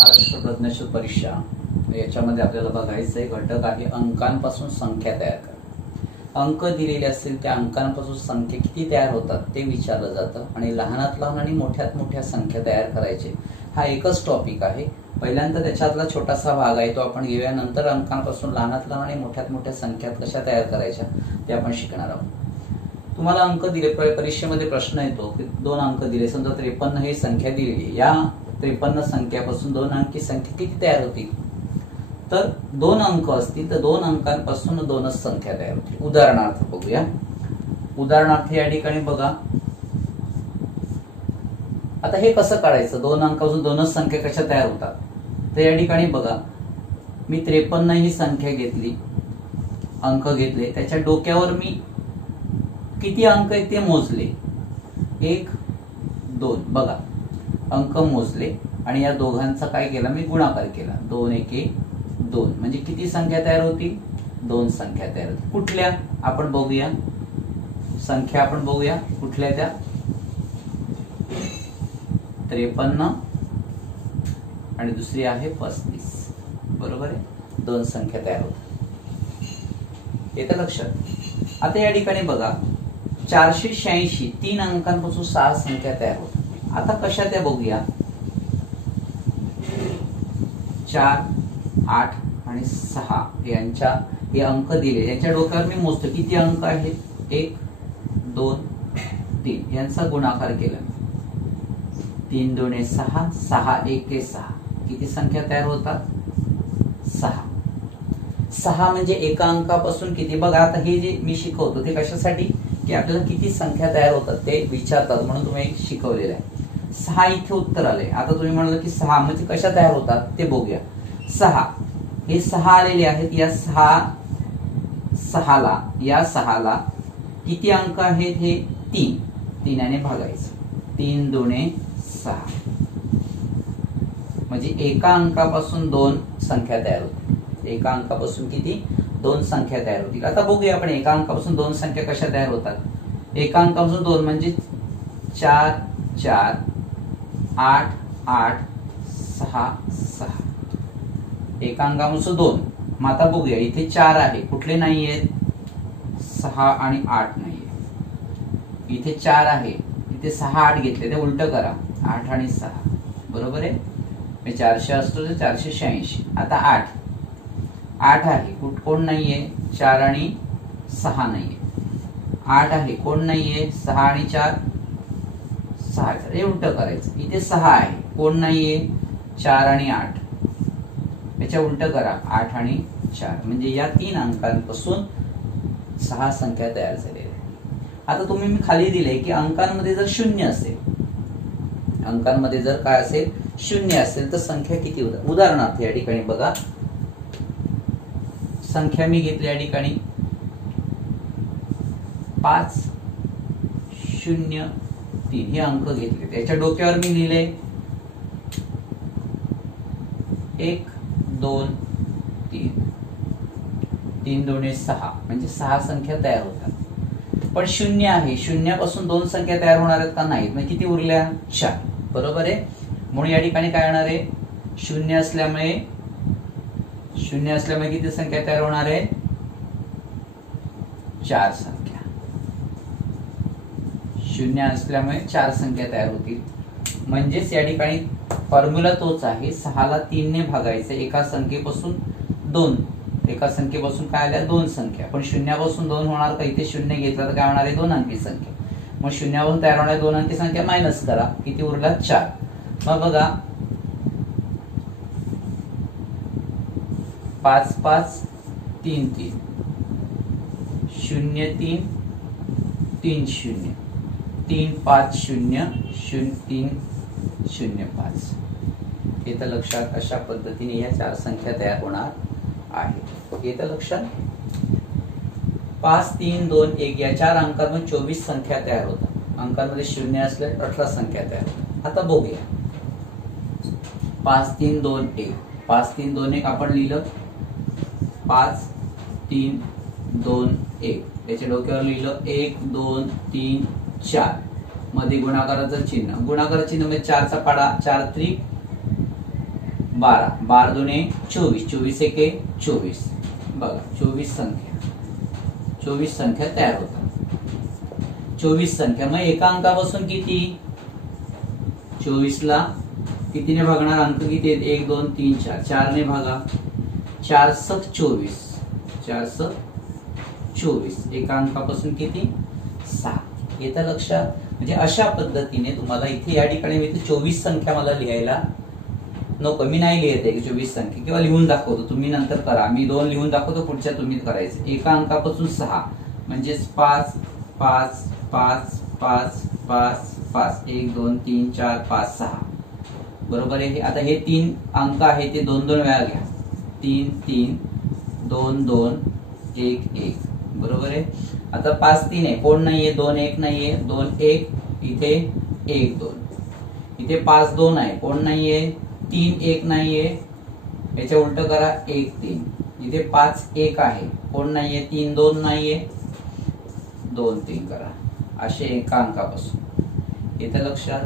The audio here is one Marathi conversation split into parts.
महाराष्ट्र प्रज्ञाशोध परीक्षा याच्यामध्ये आपल्याला बघायचं आहे घटक आहे अंकांपासून संख्या तयार करा। अंक दिलेले असतील त्या अंकांपासून संख्या किती तयार होतात ते विचारलं जातं आणि लहानात लहान आणि मोठ्यात मोठ्या संख्या तयार करायचे हा एकच टॉपिक आहे। पहिल्यांदा त्याच्यातला छोटासा भाग आहे तो आपण घेऊया, नंतर अंकांपासून लहानात लहान आणि मोठ्यात मोठ्या संख्या कशा तयार करायच्या ते आपण शिकणार आहोत। तुम्हाला अंक दिले, परीक्षेमध्ये प्रश्न येतो की 2 अंक दिले, समजा 53 ही संख्या दिलेली, या 53 संख्यापासून 2 अंकी संख्या किती तयार होतील, तर 2 अंक असतील तर 2 अंकांपासून 2च संख्या तयार होतील। उदाहरणार्थ बघूया, उदाहरणार्थ या ठिकाणी बघा, आता हे कसं काढायचं, 2 अंकापासून 2च संख्या कशा तयार होतात, तर या ठिकाणी बघा मी 53 ही संख्या घेतली, अंक घेतले, त्याच्या डोक्यावर मी किती अंक आहेत ते मोजले, 1 2 बघा अंक मोजले आणि या दोघांचा काय केला मी गुणाकार केला, 2 1 2 म्हणजे किती संख्या तयार होतील, 2 संख्या तयार होतील। कुठल्या आपण बघूया, संख्या आपण बघूया कुठल्या त्या, 53 आणि दुसरी आहे 35, बरोबर आहे, 2 संख्या तयार होतात, येतं लक्षात। आता या ठिकाणी बघा 486 3 अंकांपासून 6 संख्या तयार होतात। आता कशा त्या बघूया, 4 8 आणि 6 यांच्या हे अंक दिले, यांच्या डोक्यावर मी मोजतो किती अंक आहेत, 1 2 3 यांचा गुणाकार केला, 3 2 6 6 1 6 किती संख्या तयार होतात, 6 6 म्हणजे एका अंकापासून किती, बघा आता हे जे मी शिकवतो ते कशासाठी की आपल्याला किती संख्या तयार होतात ते विचारतात म्हणून तुम्ही शिकवलेलं आहे। 6 इथे उत्तर आले, आता तुम्ही म्हणाल की 6 म्हणजे कशा तयार होतात ते बघूया। 6 हे 6 आलेले आहेत, या 6 ला किती अंक आहेत, हे 3 3 भागायचं, 3 2 6 म्हणजे एका अंकापासून 2 संख्या तयार होतील, एका अंकापासून किती 2 संख्या तयार होतील। आता बघूया आपण एका अंकापासून 2 संख्या कशा तयार होतात, एका अंकापासून 2 म्हणजे 4 4 8 8 6 6 एका अंकापासून 2। मग आता बघूया इथे 4 आहे, कुठले नाहीयेत, 6 आणि 8 नाहीये, इथे 4 आहे, इथे 6 8 घेतले, ते उलट करा, 8 आणि 6 बरोबर आहे, 400 असतो तर 486। आता 8 आहे, कोण नाहीये, 4 आणि 6 नाहीये, 8 आहे, कोण नाहीये, 6 आणि 4 6, हे उलट करायचं, इथे 6 आहे, कोण नाहीये, 4 आणि 8 याच्या उलट करा, 8 आणि 4 म्हणजे या 3 अंकांपासून 6 संख्या तयार झालेल्या आहेत। आता तुम्ही मी खाली दिले की अंकांमध्ये जर 0 असेल, अंकांमध्ये जर काय असेल 0 असेल तर संख्या किती होतात। उदाहरणार्थ या ठिकाणी बघा, संख्या मी घेतली या ठिकाणी 5 0 3 हे अंक घेतले, त्याच्या डोक्यावर मी लिहिले 1 2 3 3 2 6 म्हणजे 6 संख्या तयार होतात। पण 0 आहे, 0 पासून 2 संख्या तयार होणार आहेत का नाहीत, म्हणजे किती उरल्या 4, बरोबर आहे। म्हणून या ठिकाणी काय होणार आहे, 0 असल्यामुळे किती संख्या तयार होणार आहे, 4 संख्या, 0 असल्यामुळे 4 संख्या तयार होतील। म्हणजेच या ठिकाणी फॉर्म्युला तोच आहे, 6 ला 3 ने भागायचं, एका संख्येपासून 2, एका संख्येपासून काय आल्या 2 संख्या, पण 0 पासून 2 होणार का, इथे 0 घेतला तर काय होणार आहे 2 अंकी संख्या, मग 0 पासून तयार होणारी 2 अंकी संख्या मायनस करा, किती उरला 4। मग बघा 5 5 3 3 0 3 3 0 3 5 0 0 3 0 5 येतं लक्षात। अशा पद्धतीने या 4 संख्या तयार होणार आहेत, येतं लक्षात। 5 3 2 1 या 4 अंकांमध्ये 24 संख्या तयार होतात, अंकांमध्ये 0 असल्या 18 संख्या तयार होतात। आता बघूया 5 3 2 1 5 3 2 1 आपण लिहिलं, 5 3 2 1 त्याच्या डोक्यावर लिहिलं 1 2 3 4 मध्ये गुणाकाराचं चिन्ह, गुणाकार चिन्ह म्हणजे 4 चा पाडा, 4 त्रिक 12, 12 दुने 24, 24 एके 24. बघा 24 संख्या तयार होतात. 24 संख्या. मग एका अंकापासून किती? 24 ला कितीने भागणार? अंक किती आहेत? 1 2 3 4. 4 ने भागा. 4 सक 24. 4 सक 24. एका अंकापासून किती? 6. येतं लक्षात? म्हणजे अशा पद्धतीने तुम्हाला इथे या ठिकाणी मी 24 संख्या मला लिहायला नको, मी नाही लिहित आहे 24 संख्या, किंवा लिहून दाखवतो, तुम्ही नंतर करा. मी 2 लिहून दाखवतो, पुढच्या तुम्ही करायचं. एका अंकापासून 6 म्हणजेच 5 5 5 5 5 5. 1 2 3 4 5 6. बरोबर आहे. आता हे 3 अंक आहे ते 2 2 वेळा घ्या. 3 3 2 2 1 1. बरोबर आहे. आता 5 3 आहे, कोण नाहीये? 2 1 नाहीये, 2 1. इथे 1 2. इथे 5 2 आहे, कोण नाहीये? 3 1 नाहीये, याच्या उलट करा 1 3. इथे 5 1 आहे, कोण नाहीये? 3 2 नाहीये, 2 3 करा. असे एका अंकापासून येतं लक्षात.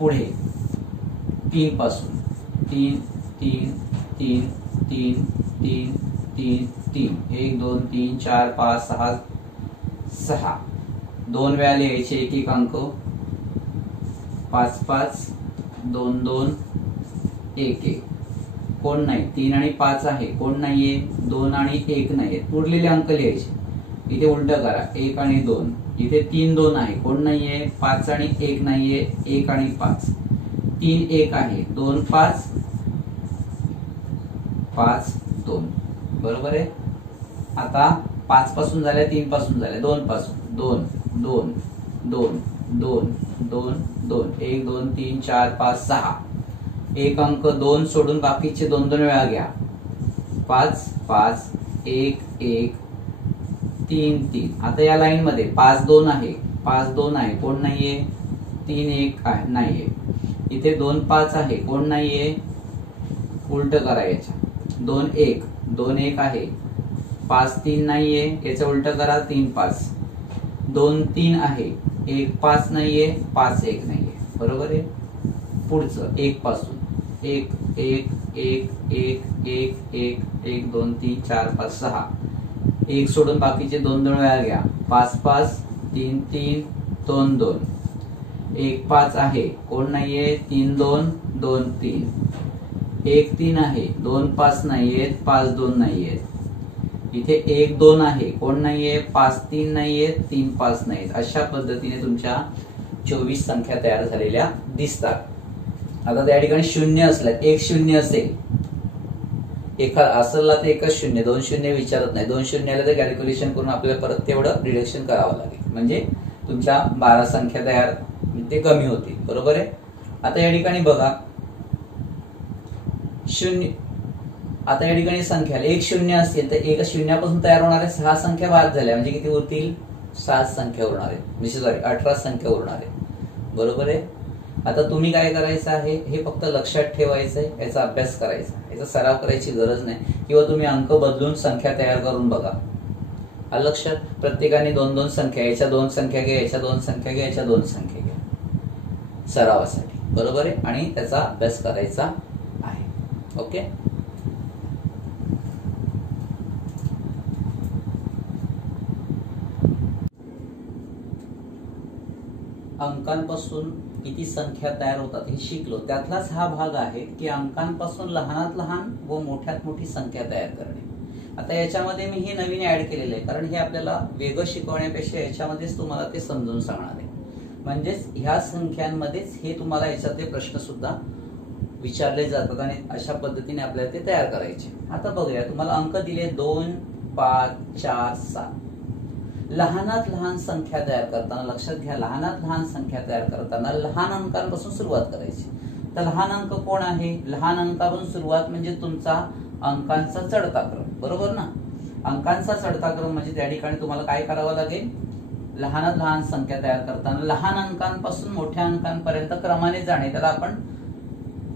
पुढे 3 पासून 3 3 3 3 3 3 3. 1 2 3 4 5 6 6. 2 वेळा लिहायचे एक एक अंक. 5 5 2 2 1 1. कोण नाही? 3 आणि 5 आहे, कोण नाहीये? 2 आणि 1 नाहीये. उरलेले अंक लिहायचे. इथे उलट करा. 1 आणि 2. इथे 3 2 आहे, कोण नाहीये? 5 आणि 1 नाहीये, 1 आणि 5. 3 1 आहे, 2 5 5 2. बरोबर आहे. आता 5 पासून झाल्या, 3 पासून झाल्या, 2 पासून 2 2 2 2 2 2. 1 2 3 4 5 6. एक अंक 2 सोडून बाकीचे 2 2 वेळा घ्या. 5 5 1 1 3 3. आता या लाईन मध्ये 5 2 आहे, 5 2 आहे, कोण नाहीये? 3 1 आहे, नाहीये. इथे 2 5 आहे, कोण नाहीये? उलट करा याच्या. 2 1 2 1 आहे, 5 3 नाहीये, याचं उलट करा. 3 5. 2 3 आहे, 1 5 नाहीये, 5 1 नाहीये. बरोबर आहे. पुढचं 1 पासून 1 1 1 1 1 1 1 2 3 4 5 6. 1 सोडून बाकीचे 2 2 वेळा घ्या. 5 5 3 3 2 2. 1 5 आहे, कोण नाहीये? 3 2 2 3. 1 3 आहे, 2 5 नाहीयेत, 5 2 नाहीयेत. इथे 1 2 आहे, कोण नाहीये? 5 3 नाहीयेत, 3 5 नाहीयेत. अशा पद्धतीने तुमच्या 24 संख्या तयार झालेल्या दिसतात. आता त्या ठिकाणी शून्य असलं, 1 0 असेल, एका असला तर एकच शून्य, 2 शून्य विचारत नाही. 2 शून्य आलं तर कॅल्क्युलेशन करून आपल्याला परत तेवढं डिडक्शन करावं लागेल, म्हणजे तुमच्या 12 संख्या तयार ते कमी होतील. बरोबर आहे. आता या ठिकाणी बघा शून्य. आता या ठिकाणी संख्या 1 0 असेल तर एका शून्यापासून तयार होणाऱ्या 6 संख्या बाद झाल्या, म्हणजे किती होतील? 7 संख्या उरणार आहेत, म्हणजे सॉरी 18 संख्या उरणार आहेत. बरोबर आहे. आता तुम्ही काय करायचं आहे, हे फक्त लक्षात ठेवायचं आहे, याचा अभ्यास करायचा, याचा सराव करायची गरज नाही. किंवा तुम्ही अंक बदलून संख्या तयार करून बघा. लक्षात. प्रत्येकाने 2 2 संख्या, याच्या 2 संख्या घ्या, याच्या 2 संख्या घ्या, याच्या 2 संख्या घ्या सरावासाठी. बरोबर आहे. आणि त्याचा अभ्यास करायचा आहे. ओके. अंकांपासून किती संख्या तयार होतात हे शिकलो. त्यातलाच हा भाग आहे की अंकांपासून लहानात लहान व मोठ्यात मोठी संख्या तयार करणे. आता याच्यामध्ये मी हे नवीन ऍड केलेलं आहे, कारण हे आपल्याला वेगळं शिकवण्यापेक्षा याच्यामध्येच तुम्हाला ते समजून सांगणार आहे. म्हणजेच ह्या संख्यांमध्येच हे तुम्हाला याच्यातले प्रश्न सुद्धा विचारले जातात आणि अशा पद्धतीने आपल्याला ते तयार करायचे. आता बघूया. तुम्हाला अंक दिले 2 5 4 7. लहानात लहान संख्या तयार करताना लक्षात घ्या, लहानात लहान संख्या तयार करताना लहान अंकांपासून सुरुवात करायची. तर लहान अंक कोण आहे? लहान अंकापासून सुरुवात म्हणजे तुमचा अंकांचा चढता क्रम. बरोबर ना. अंकांचा चढता क्रम म्हणजे त्या ठिकाणी तुम्हाला काय करावं लागेल? लहानात लहान संख्या तयार करताना लहान अंकांपासून मोठ्या अंकांपर्यंत क्रमाने जाणे, त्याला आपण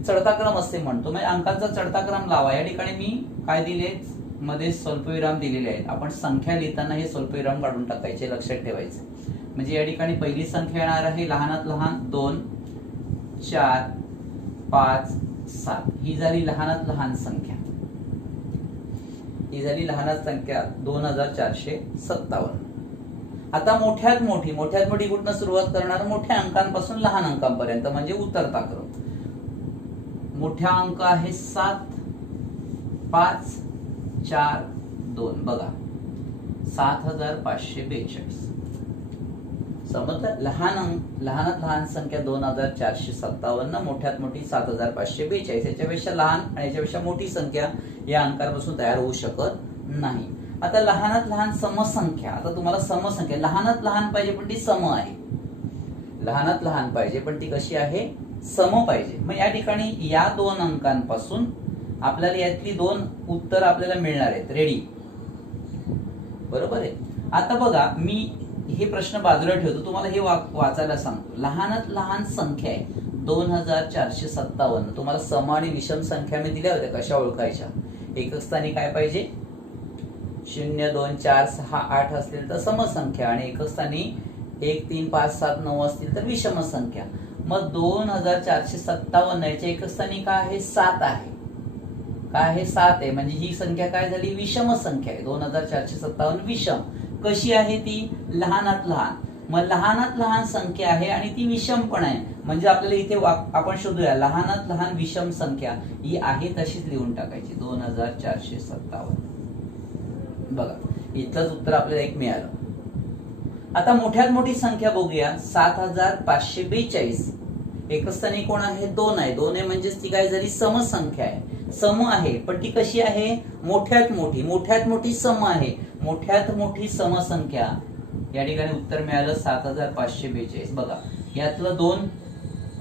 चढता क्रम असे म्हणतो. म्हणजे अंकांचा चढता क्रम लावा. या ठिकाणी मी काय दिले? मध्ये स्वल्पविराम दिलेले आहेत. आपण संख्या लिहिताना हे स्वल्पविराम काढून टाकायचे, लक्षात ठेवायचे. म्हणजे या ठिकाणी पहिली संख्या येणार आहे लहानात लहान 2 4 5 7 ही झाली लहानात लहान संख्या, ही झाली लहानात संख्या 2457. आता मोठ्यात मोठी कुठनं सुरुवात करणार? मोठ्या अंकांपासून लहान अंकांपर्यंत, म्हणजे उतरता क्रम. मोठा अंक आहे 7, 5, 4, 2. बघा 7542. समजलं? लहानात लहान संख्या 2457, मोठ्यात मोठी 7542. याच्यापेक्षा लहान आणि याच्यापेक्षा मोठी संख्या या अंकांपासून तयार होऊ शकत नाही. आता लहानात लहान समसंख्या. आता तुम्हाला समसंख्या लहानात लहान पाहिजे पण ती सम आहे. लहानात लहान पाहिजे पण ती कशी आहे? सम पाहिजे. मग या ठिकाणी या 2 अंकांपासून आपल्याला यातली 2 उत्तर आपल्याला मिळणार आहेत. रेडी? बरोबर आहे. आता बघा मी हे प्रश्न बाजूला ठेवतो, तुम्हाला हे वाचायला सांगतो. लहानात लहान संख्या आहे 2457. तुम्हाला सम आणि विषम संख्या मी दिल्या होत्या, कशा ओळखायच्या? एकक स्थानी काय पाहिजे? 0, 2, 4, 6, 8 असतील तर समसंख्या, आणि एकक स्थानी 1, 3, 5, 7, 9 असतील तर विषम संख्या. मग 2457 याच्या एकक स्थानी काय आहे? 7 आहे. काय आहे? 7 आहे. म्हणजे ही संख्या काय झाली? विषम संख्या आहे. 2457 विषम. कशी आहे ती? लहानात लहान. मग लहानात लहान संख्या आहे आणि ती विषम पण आहे, म्हणजे आपल्याला इथे आपण शोधूया लहानात लहान विषम संख्या ही आहे तशीच लिहून टाकायची 2457. बघा इथलंच उत्तर आपल्याला एक मिळालं. आता मोठ्यात मोठी संख्या बघूया. 7542. एकस्थानी कोण आहे? 2 आहे. 2 आहे म्हणजेच ती काय झाली? समसंख्या आहे. सम आहे पण ती कशी आहे? मोठ्यात मोठी सम आहे. मोठ्यात मोठी समसंख्या. या ठिकाणी उत्तर मिळालं 7542. बघा यातलं 2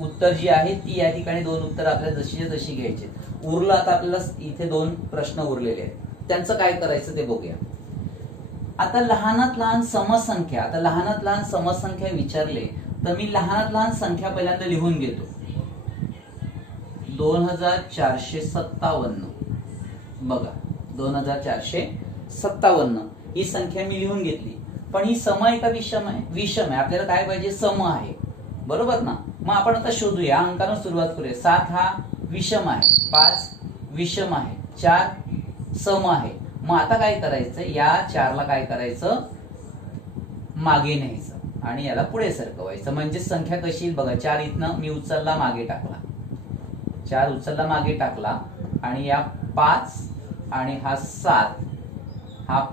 उत्तर जी आहे ती या ठिकाणी 2 उत्तर आपल्याला जशीच्या तशी घ्यायचे. उरलं आता आपल्याला इथे 2 प्रश्न उरलेले आहेत, त्यांचं काय करायचं ते बघूया. आता लहानात लहान समसंख्या. आता लहानात लहान समसंख्या विचारले तर मी लहानात लहान संख्या पहिल्यांदा लिहून घेतो. 2457. बघा 2457 ही संख्या मी लिहून घेतली. पण ही सम आहे का विषम आहे? विषम आहे. आपल्याला काय पाहिजे? सम आहे. बरोबर ना? मग आपण आता शोधूया. अंकाने सुरुवात करूया. 7 हा विषम आहे, 5 विषम आहे, 4 सम आहे. मग आता काय करायचं? या 4 ला काय करायचं? मागे न्यायचं आणि याला पुढे सरकवायचं. म्हणजे संख्या कशी? बघा 4 इथनं मी उचलला मागे टाकला, 4 उचलला मागे टाकला आणि या 5 आणि हा 7, हा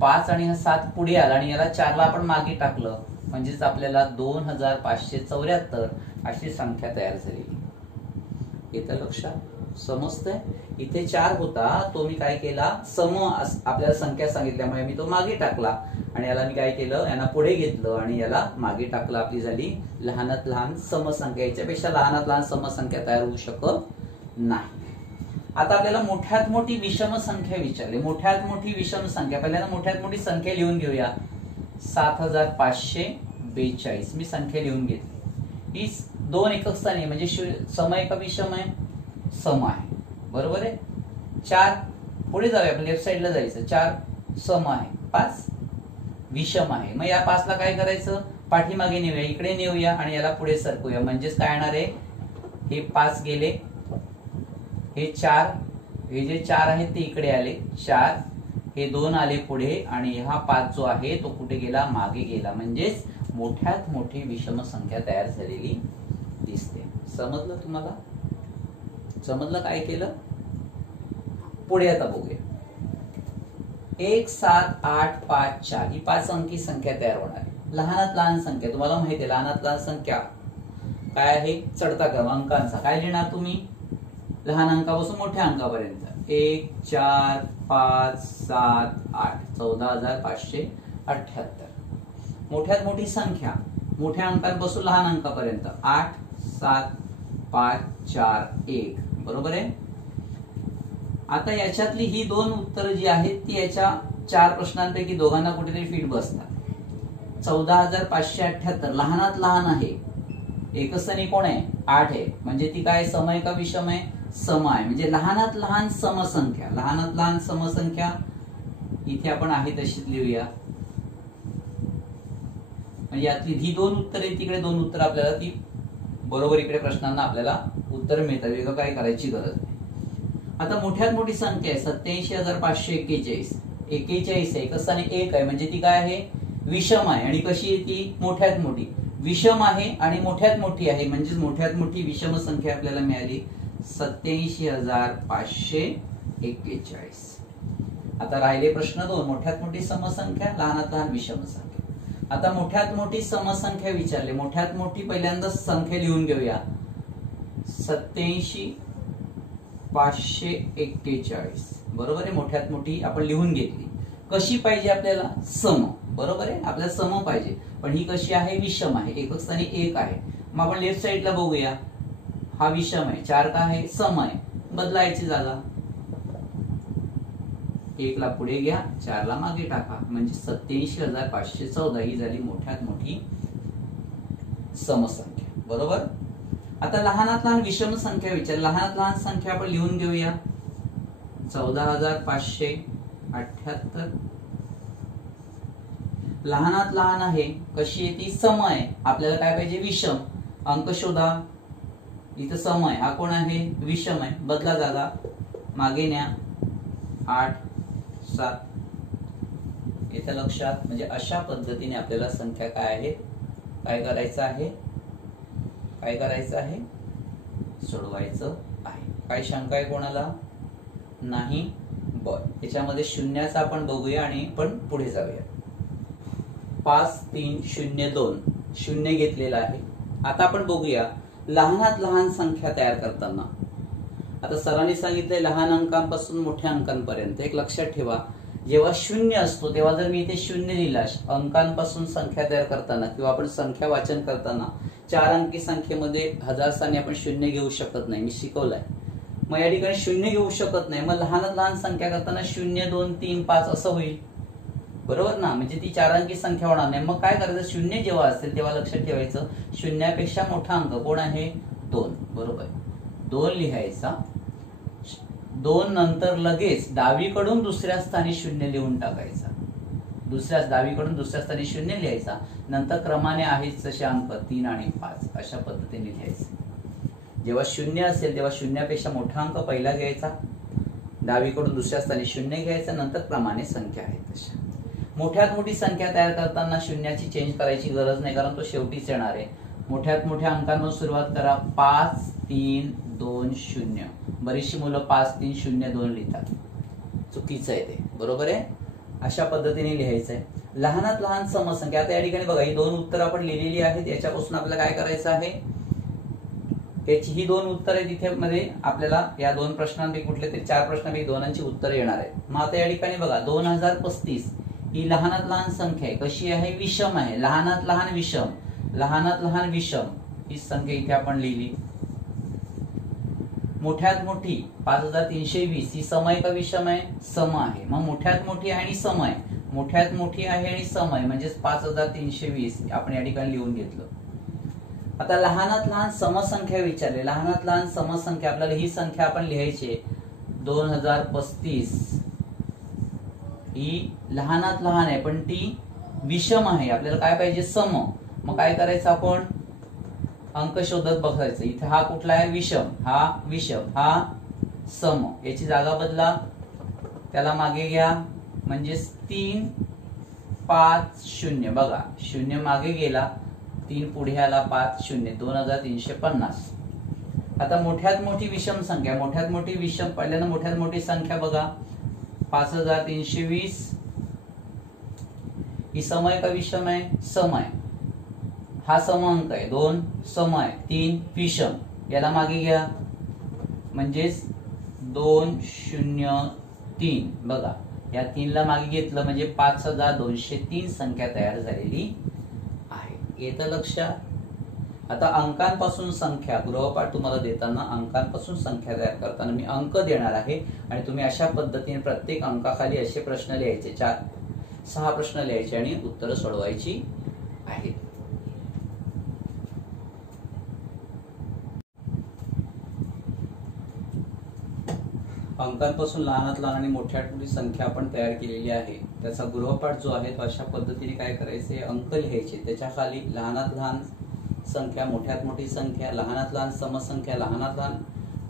5 आणि हा 7 पुढे आला आणि याला 4 ला आपण मागे टाकलं, म्हणजेच आपल्याला 2574 अशी संख्या तयार झाली. येतं लक्षात? समजतंय? इथे 4 होता, तो मी काय केला? सम आपल्याला संख्या सांगितल्यामुळे मी तो मागे टाकला आणि याला मी काय केलं? यांना पुढे घेतलं आणि याला मागे टाकलं. आपली झाली लहानात लहान समसंख्या. याच्यापेक्षा लहानात लहान समसंख्या तयार होऊ शकत नाही. आता आपल्याला मोठ्यात मोठी विषम संख्या विचारली. मोठ्यात मोठी विषम संख्या. पहिल्यांदा मोठ्यात मोठी संख्या लिहून घेऊया. 7542 मी संख्या लिहून घेतली. ही 2 एकक स्थानी म्हणजे सम आहे का विषम आहे? सम आहे. बरोबर आहे. 4 पुढे जाऊया, आपण लेफ्ट साइडला जायचं. 4 सम आहे, 5 विषम आहे. मग या 5 ला काय करायचं? पाठीमागे नेऊया, इकडे नेऊया आणि याला पुढे सरकूया. म्हणजेच काय येणार आहे? हे 5 गेले, हे 4, हे जे 4 आहेत ते इकडे आले, 4 हे 2 आले पुढे आणि हा 5 जो आहे तो कुठे गेला? मागे गेला. म्हणजेच मोठ्यात मोठी विषम संख्या तयार झालेली दिसते. समजलं तुम्हाला? समजलं काय केलं? पुढे आता बघूया. 1, 7, 8, 5, 4 ही 5 अंकी संख्या तयार होणार आहे. लहानात लहान संख्या तुम्हाला माहिती आहे. लहानात लहान संख्या काय आहे? चढता क्रम अंकांचा. काय लिहिणार तुम्ही? लहान अंकापासून मोठ्या अंकापर्यंत. 1, 4, 5, 7, 8 14578. मोठ्यात मोठी संख्या मोठ्या अंकांपासून लहान अंकापर्यंत 8, 7, 5, 4, 1. बरोबर आहे. आता याच्यातली ही 2 उत्तर जी आहेत ती याच्या 4 प्रश्नांपैकी दोघांना कुठेतरी फिट बसतात. 14578 लहानात लहान आहे. एकस्थानी कोण आहे? 8 आहे. म्हणजे ती काय? सम आहे का विषम आहे? सम आहे. म्हणजे लहानात लहान समसंख्या. लहानात लहान समसंख्या इथे आपण आहे तशीच लिहूया. म्हणजे यातली ही 2 उत्तर आहे, तिकडे 2 उत्तर आपल्याला ती बरोबर इकडे प्रश्नांना आपल्याला उत्तर मिळतं, वेगळं काय करायची गरज नाही. आता मोठ्यात मोठी संख्या आहे 87,541. 41 आहे, कसं आणि 1 आहे, म्हणजे ती काय आहे, विषम आहे. आणि कशी आहे ती, मोठ्यात मोठी विषम आहे आणि मोठ्यात मोठी आहे, म्हणजे मोठ्यात मोठी विषम संख्या आपल्याला मिळाली 87,541. आता राहिले प्रश्न 2, मोठ्यात मोठी समसंख्या, लहानात लहान विषम संख्या. आता मोठ्यात मोठी समसंख्या विचारले, मोठ्यात मोठी पहिल्यांदा संख्या लिहून घेऊया. 87,541 बरोबर आहे. मोठ्यात मोठी आपण लिहून घेतली. कशी पाहिजे आपल्याला, सम. बरोबर आहे, आपल्याला सम पाहिजे, पण ही कशी आहे, विषम आहे. एकक स्थानी 1 आहे. मग आपण लेफ्ट साइडला बघूया, हा विषम आहे, 4 का आहे, सम आहे. बदलायची जागा, 1 ला पुढे घ्या, 4 ला मागे टाका, म्हणजे 87,514 ही झाली मोठ्यात मोठी समसंख्या. बरोबर. आता लहानात लहान विषम संख्या विचार, लहानात लहान संख्या आपण लिहून घेऊया. 14,578. लहानात लहान आहे, कशी आहे ती, सम आहे. आपल्याला काय पाहिजे, विषम. अंक शोधा. इथं सम आहे, हा कोण आहे, विषम आहे. बदला जागा, मागे न्या, 8 7 इथे लक्षात. म्हणजे अशा पद्धतीने आपल्याला संख्या काय आहे, काय करायचं आहे, काय करायचं आहे, सोडवायचं आहे. काय शंका आहे कोणाला, नाही. बर, याच्यामध्ये शून्याचा आपण बघूया आणि पण पुढे जाऊया. 5302 शून्य घेतलेला आहे. आता आपण बघूया लहानात लहान संख्या तयार करताना. आता सरांनी सांगितलंय लहान अंकांपासून मोठ्या अंकांपर्यंत. एक लक्षात ठेवा, जेव्हा शून्य असतो तेव्हा जर मी इथे शून्य लिहिला अंकांपासून संख्या तयार करताना किंवा आपण संख्या वाचन करताना 4 अंकी संख्येमध्ये 1000 स्थानी आपण शून्य घेऊ शकत नाही, मी शिकवलंय. मग या ठिकाणी शून्य घेऊ शकत नाही, मग लहानात लहान संख्या करताना 0 2 3 5 असं होईल. बरोबर ना, म्हणजे ती 4 अंकी संख्या होणार नाही. मग काय करायचं, शून्य जेव्हा असेल तेव्हा लक्षात ठेवायचं शून्यापेक्षा मोठा अंक कोण आहे, 2. बरोबर, 2 लिहायचा. 2 नंतर लगेच डावीकडून दुसऱ्या स्थानी 0 लिहून टाकायचा. डावीकडून दुसऱ्या स्थानी 0 लिहायचा. नंतर क्रमाने आहेच तसे अंक 3 आणि 5 अशा पद्धतीने लिहायचे. जेव्हा 0 असेल तेव्हा शून्यापेक्षा मोठा अंक पहिला घ्यायचा, डावीकडून दुसऱ्या स्थानी 0 घ्यायचा, नंतर क्रमाने संख्या आहेत तशा. मोठ्यात मोठी संख्या तयार करताना शून्याची चेंज करायची गरज नाही, कारण तो शेवटीच येणार आहे. मोठ्यात मोठ्या अंकांवर सुरुवात करा. 5 3 2 0. बरीचशी मुलं 5 3 0 2 लिहितात, चुकीचं आहे ते. बरोबर आहे, अशा पद्धतीने लिहायचं आहे. लहानात लहान समसंख्या. आता या ठिकाणी बघा, ही 2 उत्तर आपण लिहिलेली आहेत. याच्यापासून आपल्याला काय करायचं आहे, याची ही 2 उत्तर आहेत. इथे मध्ये आपल्याला या 2 प्रश्नांपैकी कुठले तरी 4 प्रश्नांपैकी 2 उत्तर येणार आहेत. मग आता या ठिकाणी बघा, 2035 ही लहानात लहान संख्या आहे. कशी आहे, विषम आहे. लहानात लहान विषम, लहानात लहान विषम ही संख्या इथे आपण लिहिली. मोठ्यात मोठी 5320 ही सम आहे का विषम आहे, सम आहे. मग मोठ्यात मोठी आहे आणि सम आहे, मोठ्यात मोठी आहे आणि सम आहे, म्हणजे 5320 आपण या ठिकाणी लिहून घेतलं. आता लहानात लहान समसंख्या विचारले. लहानात लहान समसंख्या आपल्याला ही संख्या आपण लिहायची. 2035 ही लहानात लहान आहे पण ती विषम आहे. आपल्याला काय पाहिजे, सम. मग काय करायचं, आपण अंक शोधत बघायचं. इथे हा कुठला आहे, विषम, हा विषम, हा सम. याची जागा बदला, त्याला मागे घ्या, म्हणजे 3 5 0. बघा, 0 मागे गेला, 3 पुढे आला, 5 0, 2350. आता मोठ्यात मोठी विषम संख्या. मोठ्यात मोठी विषम, पहिल्यांदा मोठ्यात मोठी संख्या बघा, 5320 ही सम आहे का विषम आहे, सम आहे. हा सम अंक आहे, 2 सम आहे, 3 विषम. याला मागे घ्या, म्हणजेच 2003. बघा, या 3 ला मागे घेतलं म्हणजे 5203 संख्या तयार झालेली आहे. येतं लक्षात. आता अंकांपासून संख्या, गृहपाठ तुम्हाला देताना अंकांपासून संख्या तयार करताना मी अंक देणार आहे आणि तुम्ही अशा पद्धतीने प्रत्येक अंकाखाली असे प्रश्न लिहायचे, 4-6 प्रश्न लिहायचे आणि उत्तरं सोडवायची आहेत. अंकांपासून लहानात लहान आणि मोठ्यात मोठी संख्या आपण तयार केलेली आहे. त्याचा गृहपाठ जो आहे तो अशा पद्धतीने काय करायचे, अंक लिहायचे, त्याच्या खाली लहानात लहान संख्या, मोठ्यात मोठी संख्या, लहानात लहान समसंख्या, लहानात लहान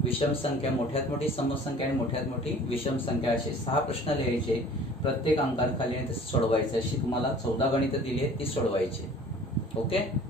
विषम संख्या, मोठ्यात मोठी समसंख्या आणि मोठ्यात मोठी विषम संख्या, असे 6 प्रश्न लिहायचे. प्रत्येक अंकाखाली सोडवायचे. अशी तुम्हाला 14 गणितं दिली आहेत, ती सोडवायची. ओके.